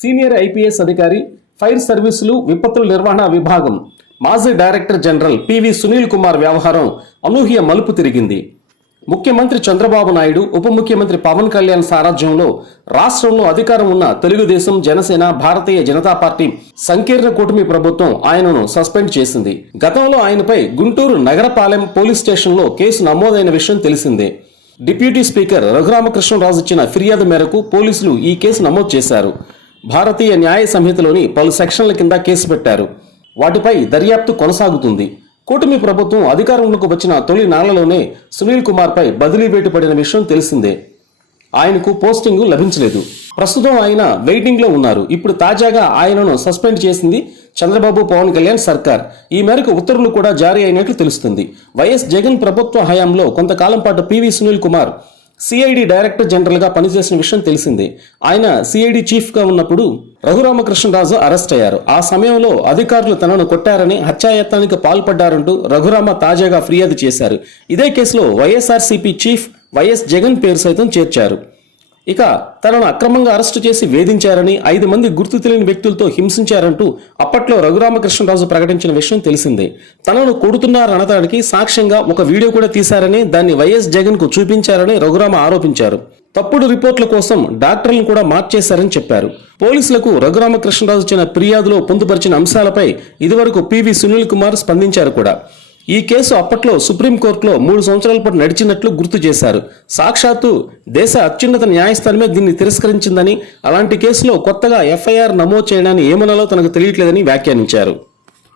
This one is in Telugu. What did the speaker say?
సీనియర్ ఐపీఎస్ అధికారి, ఫైర్ సర్వీసులు, విపత్తుల నిర్వహణ విభాగం మాజీ director general PV Sunil Kumar వ్యవహారం అనూహ్య మలుపు తిరిగింది. ముఖ్యమంత్రి చంద్రబాబు నాయుడు, ఉప ముఖ్యమంత్రి పవన్ కళ్యాణ్ సారథ్యంలో రాష్ట్రంలో అధికారం ఉన్న తెలుగుదేశం, జనసేన, భారతీయ జనతా పార్టీ సంకీర్ణ కూటమి ప్రభుత్వం ఆయనను సస్పెండ్ చేసింది. గతంలో ఆయనపై గుంటూరు నగరపాలెం పోలీస్ స్టేషన్లో కేసు నమోదైన విషయం తెలిసిందే. డిప్యూటీ స్పీకర్ రఘురామకృష్ణరాజు ఇచ్చిన ఫిర్యాదు మేరకు పోలీసులు ఈ కేసు నమోదు చేశారు. భారతీయ న్యాయ సంహితలోని పలు సెక్షన్ల కింద కేసు పెట్టారు. వాటిపై దర్యాప్తు కొనసాగుతుంది. కూటమి ప్రభుత్వం అధికారంలోకి వచ్చిన తొలి నాళ్లలోనే సునీల్ కుమార్ పై బదిలీ వేటు పడిన విషయం తెలిసిందే. ఆయనకు పోస్టింగు లభించలేదు. ప్రస్తుతం ఆయన వెయిటింగ్ లో ఉన్నారు. ఇప్పుడు తాజాగా ఆయనను సస్పెండ్ చేసింది చంద్రబాబు, పవన్ కళ్యాణ్ సర్కార్. ఈ మేరకు ఉత్తర్వులు కూడా జారీ అయినట్లు తెలుస్తుంది. వైఎస్ జగన్ ప్రభుత్వ హయాంలో కొంతకాలం పాటు PV Sunil Kumar CID director general గా పనిచేసిన విషయం తెలిసిందే. ఆయన సిఐడి చీఫ్ గా ఉన్నప్పుడు రఘురామకృష్ణరాజు అరెస్ట్ అయ్యారు. ఆ సమయంలో అధికారులు తనను కొట్టారని, హత్యాయత్నానికి పాల్పడ్డారంటూ రఘురామ తాజాగా ఫిర్యాదు చేశారు. ఇదే కేసులో వైఎస్ఆర్సీపీ చీఫ్ వైఎస్ జగన్ పేరు సైతం చేర్చారు. ఇక తనను అక్రమంగా అరెస్టు చేసి వేధించారని, 5 మంది గుర్తు తెలియని వ్యక్తులతో హింసించారంటూ అప్పట్లో రఘురామకృష్ణరాజు ప్రకటించిన విషయం తెలిసిందే. తనను కొడుతున్నారనడానికి సాక్ష్యంగా ఒక వీడియో కూడా తీశారని, దాన్ని వైఎస్ జగన్ కు చూపించారని రఘురామ ఆరోపించారు. తప్పుడు రిపోర్ట్ల కోసం డాక్టర్లను కూడా మార్చేశారని చెప్పారు. పోలీసులకు రఘురామకృష్ణరాజు ఇచ్చిన ఫిర్యాదులో పొందుపరిచిన అంశాలపై ఇదివరకు పివి సునీల్ కుమార్ స్పందించారు కూడా. ఈ కేసు అప్పట్లో సుప్రీంకోర్టులో 3 సంవత్సరాల పాటు నడిచినట్లు గుర్తు చేశారు. సాక్షాత్తు దేశ అత్యున్నత న్యాయస్థానమే దీన్ని తిరస్కరించిందని, అలాంటి కేసులో కొత్తగా ఎఫ్ఐఆర్ నమోదు చేయడాన్ని ఏమనాలో తనకు తెలియట్లేదని వ్యాఖ్యానించారు.